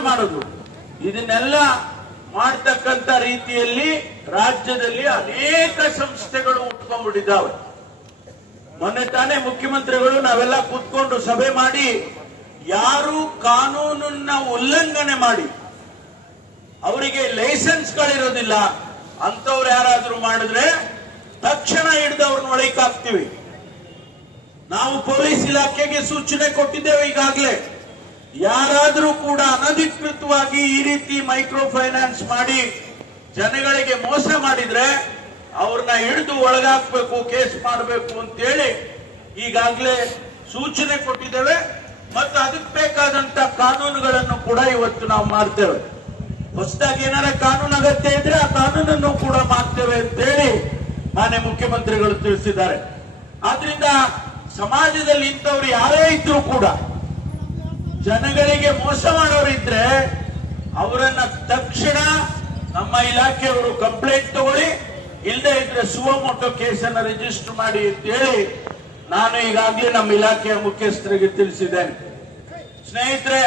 ಮಾಡೋದು. ಇದನ್ನೆಲ್ಲ ಮಾಡ್ತಕ್ಕಂತ ರೀತಿಯಲ್ಲಿ ರಾಜ್ಯದಲ್ಲಿ ಅನೇಕ ಸಂಸ್ಥೆಗಳು ಉಟ್ಕೊಂಡ್ಬಿಟ್ಟಿದ್ದಾವೆ. ಮೊನ್ನೆ ತಾನೇ ಮುಖ್ಯಮಂತ್ರಿಗಳು ನಾವೆಲ್ಲ ಕೂತ್ಕೊಂಡು ಸಭೆ ಮಾಡಿ ಯಾರು ಕಾನೂನನ್ನ ಉಲ್ಲಂಘನೆ ಮಾಡಿ ಅವರಿಗೆ ಲೈಸೆನ್ಸ್ಗಳಿರೋದಿಲ್ಲ ಅಂತವ್ರು ಯಾರಾದ್ರೂ ಮಾಡಿದ್ರೆ ತಕ್ಷಣ ಹಿಡಿದು ಅವ್ರನ್ನ ಹಾಕ್ತಿವಿ. ನಾವು ಪೊಲೀಸ್ ಇಲಾಖೆಗೆ ಸೂಚನೆ ಕೊಟ್ಟಿದ್ದೇವೆ ಈಗಾಗಲೇ. ಯಾರಾದರೂ ಕೂಡ ಅನಧಿಕೃತವಾಗಿ ಈ ರೀತಿ ಮೈಕ್ರೋ ಫೈನಾನ್ಸ್ ಮಾಡಿ ಜನಗಳಿಗೆ ಮೋಸ ಮಾಡಿದ್ರೆ ಅವ್ರನ್ನ ಹಿಡಿದು ಒಳಗಾಕ್ಬೇಕು, ಕೇಸ್ ಮಾಡಬೇಕು ಅಂತೇಳಿ ಈಗಾಗಲೇ ಸೂಚನೆ ಕೊಟ್ಟಿದ್ದೇವೆ. ಮತ್ತು ಅದಕ್ಕೆ ಬೇಕಾದಂತ ಕಾನೂನುಗಳನ್ನು ಕೂಡ ಇವತ್ತು ನಾವು ಮಾಡ್ತೇವೆ. ಹೊಸದಾಗಿ ಏನಾರ ಕಾನೂನು ಅಗತ್ಯ ಇದ್ರೆ ಆ ಕಾನೂನನ್ನು ಕೂಡ ಮಾಡ್ತೇವೆ ಅಂತೇಳಿ ಮಾನ್ಯ ಮುಖ್ಯಮಂತ್ರಿಗಳು ತಿಳಿಸಿದ್ದಾರೆ. ಆದ್ರಿಂದ ಸಮಾಜದಲ್ಲಿ ಇಂಥವ್ರು ಯಾರೇ ಇದ್ರೂ ಕೂಡ ಜನಗಳಿಗೆ ಮೋಸ ಮಾಡೋರಿದ್ರೆ ಅವರನ್ನ ತಕ್ಷಣ ನಮ್ಮ ಇಲಾಖೆಯವರು ಕಂಪ್ಲೇಂಟ್ ತಗೊಳ್ಳಿ. ಇಲ್ಲದೆ ಇದ್ರೆ ಸುವಮೋಟೋ ಕೇಸನ್ನ ರಿಜಿಸ್ಟರ್ ಮಾಡಿ ಅಂತ ಹೇಳಿ ನಾನು ಈಗಾಗಲೇ ನಮ್ಮ ಇಲಾಖೆಯ ಮುಖ್ಯಸ್ಥರಿಗೆ ತಿಳಿಸಿದ್ದೇನೆ. ಸ್ನೇಹಿತರೆ